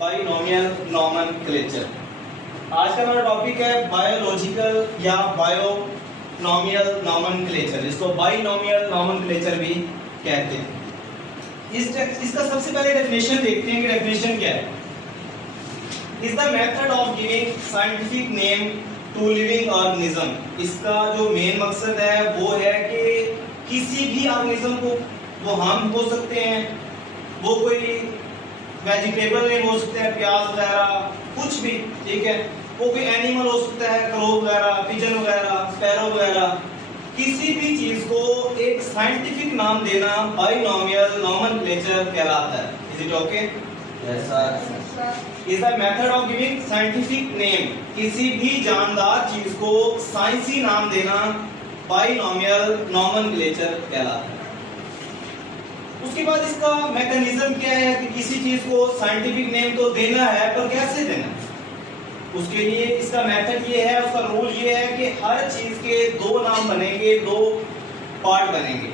Binomial nomenclature. आज का हमारा टॉपिक है बायोलॉजिकल या बायोनोमियल नॉमेनक्लेचर, जिसको बाइनोमियल नॉमेनक्लेचर भी कहते हैं। इसका सबसे पहले डेफिनेशन देखते हैं कि डेफिनेशन क्या है। Is the method of giving scientific name to living organism. इसका जो मेन मकसद है वो है कि किसी भी ऑर्गेनिज्म को, वो हम हो सकते हैं, वो कोई वेजिटेबल नेम हो सकता है, प्याज वगैरह कुछ भी, ठीक है, वो कोई एनिमल हो सकता है, क्रो वगैरह, पिजन वगैरह, स्पैरो वगैरह, किसी भी चीज को एक साइंटिफिक नाम देना बाइनोमियल नॉमेनक्लेचर कहलाता है। Is it okay? Yes sir. Is the method of giving scientific name, किसी भी जानदार चीज को साइंसी नाम देना बाइनोमियल नॉमेनक्लेचर कहलाता है। उसके बाद इसका मैकेनिज्म क्या है कि किसी चीज को साइंटिफिक नेम तो देना है, पर कैसे देना है? उसके लिए इसका मेथड ये है, उसका रूल ये है कि हर चीज के दो नाम बनेंगे, दो पार्ट बनेंगे,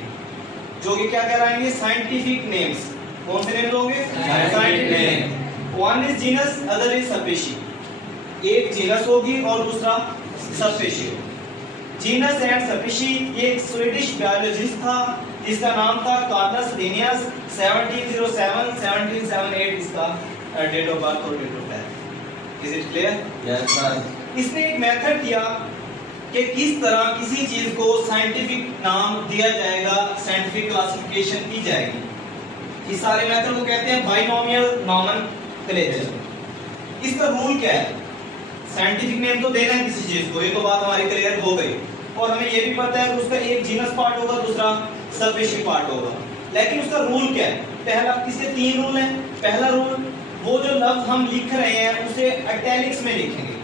जो कि क्या कहलाएंगे? Scientific names. कौन से नेम्स होंगे? Scientific name. One is genus, other is species. एक जीनस होगी और दूसरा स्पीशी। जीनस एंड स्पीशी, ये एक स्वीडिश बायोलॉजिस्ट था जिसका नाम था कार्लस लिनियस। 1707 1778 इसका डेट ऑफ बर्थ और date of death. Is it clear? Yes sir. इसने एक मेथड दिया कि किस तरह किसी चीज को साइंटिफिक नाम दिया जाएगा, साइंटिफिक क्लासिफिकेशन की जाएगी। इस सारे मेथड को कहते हैं बाइनोमियल नॉमेनक्लेचर। इसका रूल क्या है? साइंटिफिक नेम तो देना है किसी चीज को, ये तो बात हमारी क्लियर हो गई, और हमें ये भी पता है कि उसका एक जीनस पार्ट होगा, दूसरा स्पीशी पार्ट होगा। लेकिन उसका रूल क्या है? पहला, इसके तीन रूल हैं। पहला रूल, वो जो लफ्ज हम लिख रहे हैं उसे इटैलिक्स में लिखेंगे।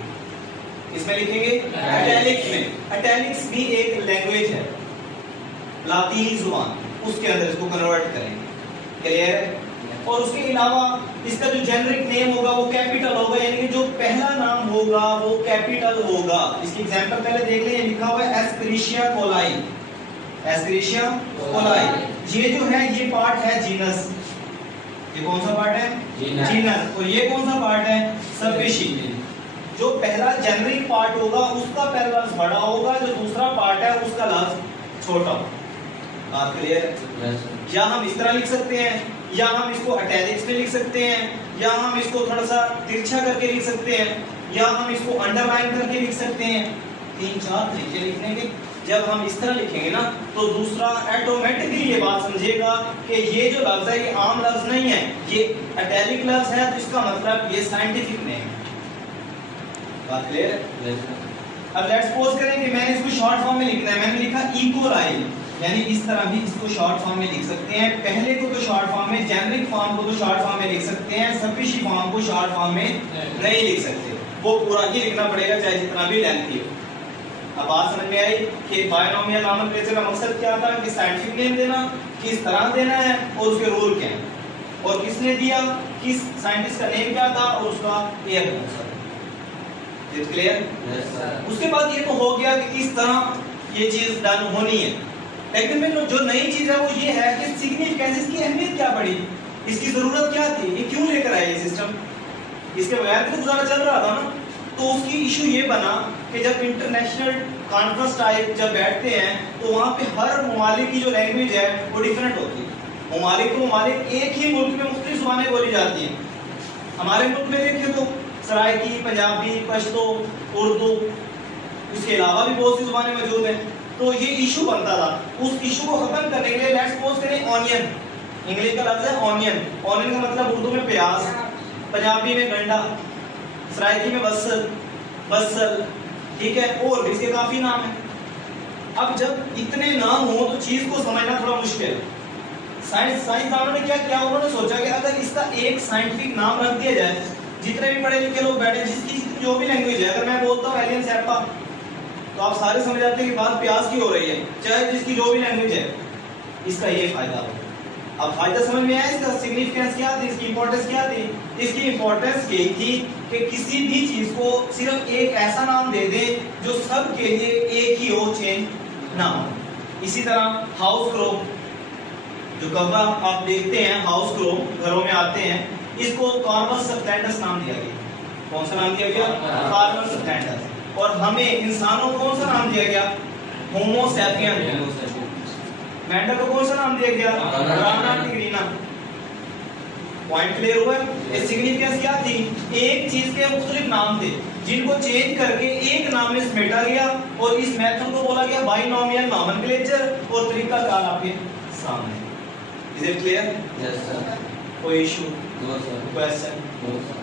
इसमें लिखेंगे इटैलिक्स में। इटैलिक्स भी एक लैंग्वेज है, लातीनी जुबान, उसके अंदर इसको कन्वर्ट करेंगे। क्लियर है? और उसके अलावा इसका जो जेनरिक नेम होगा वो कैपिटल होगा, यानी कि जो पहला नाम होगा वो कैपिटल होगा। इसकी एग्जांपल पहले देख लें, लिखा हुआ है एस्पेरिशिया कोलाई। एस्पेरिशिया कोलाई, ये जो है ये पार्ट है जीनस। ये कौन सा पार्ट है? जीनस। और ये कौन सा पार्ट है? स्पीशी। जो पहला जेनरिक पार्ट होगा उसका पहला लफ्ज बड़ा होगा, जो दूसरा पार्ट है उसका लफ्ज छोटा होगा। बात क्लियर है? या हम इस तरह लिख सकते हैं, या हम इसको इटैलिक्स में लिख सकते हैं, या हम इसको थोड़ा सा तिरछा करके लिख सकते हैं, या हम इसको अंडरलाइन करके लिख सकते हैं। तीन चार तरीके लिखने के। जब हम इस तरह लिखेंगे ना तो दूसरा ऑटोमेटिकली ये बात समझेगा कि ये जो लफ्ज है ये आम लफ्ज नहीं है, ये इटैलिक लफ्ज है, तो इसका मतलब ये साइंटिफिक नेम है। बात क्लियर है? अब लेट्स सपोज करें कि मैंने इसको शॉर्ट फॉर्म में लिखना है। मैंने लिखा इकोलाई, यानी इस तरह भी इसको शॉर्ट फॉर्म में लिख सकते हैं। पहले को तो शॉर्ट फॉर्म में, जेनरिक फॉर्म को तो शॉर्ट फॉर्म में लिख सकते हैं, स्पीशी फॉर्म को शॉर्ट फॉर्म में नहीं लिख सकते, वो पूरा ही लिखना पड़ेगा चाहे जितना भी लेंथी हो। अब बात समझ में आई कि बाइनोमियल नॉमेनक्लेचर का मकसद क्या था? कि साइंटिफिक नेम देना, किस तरह देना है और उसके रूल क्या हैं, और किसने दिया, किस साइंटिस्ट का नेम क्या था और उसका ईयर कौन सा। Is clear? Yes sir. उसके बाद ये तो हो गया कि किस तरह ये चीज डन होनी है। लेकिन में जो नई चीज है वो ये है कि सिग्निफिकेंस, इसकी अहमियत क्या पड़ी, इसकी जरूरत क्या थी, ये क्यों लेकर आए ये सिस्टम। इसके बगैर तो गुजारा चल रहा था ना। तो उसकी इशू ये बना कि जब इंटरनेशनल कॉन्फ्रेंस टाइप जब बैठते हैं तो वहाँ पे हर ममालिक की जो लैंग्वेज है वो डिफरेंट होती है। ममालिक तो ममालिक, एक ही मुल्क में मुख्तलिफ ज़ुबानें बोली जाती हैं। हमारे मुल्क में देखें तो सराइकी, पंजाबी, पश्तो, उर्दू, उसके अलावा भी बहुत सी ज़ुबानें मौजूद हैं। तो ये इशू बनता था। उस इशू को खत्म करने के लिए लेट्स सपोज करें ऑनियन, इंग्लिश का लफ्ज है ऑनियन। ऑनियन का मतलब उर्दू में प्याज, पंजाबी में गंडा, सराइकी में बसल, ठीक है, और इसके काफी नाम है। अब जब इतने नाम हो तो चीज को समझना थोड़ा मुश्किल है। साइंसदानों ने क्या किया, उन्होंने सोचा कि अगर इसका एक साइंटिफिक नाम रख दिया जाए, जितने भी पढ़े लिखे लोग बैठे, जिसकी जो भी लैंग्वेज है, अगर मैं बोलता हूँ एलियन सेप्टा, तो आप सारे समझ जाते हैं कि बात प्याज की हो रही है, चाहे जिसकी जो भी लैंग्वेज है। इसका ये फायदा हो। अब फायदा समझ में आया, इसका सिग्निफिकेंस क्या थी, इसकी इंपॉर्टेंस क्या थी? इसकी इंपॉर्टेंस यही थी कि किसी भी चीज को सिर्फ एक ऐसा नाम दे दे जो सब के लिए एक ही हो, चेंज ना हो। इसी तरह हाउस क्रो, जो कौवा आप देखते हैं, हाउस क्रो घरों में आते हैं, इसको कॉर्पस सब्टेंडस नाम दिया गया। कौन सा नाम दिया गया? कॉर्पस सब्टेंडस। और हमें इंसानों को कौन सा नाम दिया गया? होमो सैपियन। मेंडल को कौन सा नाम दिया गया? राना टिग्रीना। पॉइंट क्लियर हुआ? ये सिग्निफिकेंस क्या थी? एक चीज के मुख्तलिफ नाम थे जिनको चेंज करके एक नाम में समेटा गया और इस मेथड को बोला गया बाइनोमियल नोमेनक्लेचर और तरीका कार आपके सामने। Is it clear? Yes sir. कोई issue? No sir. Question? No sir.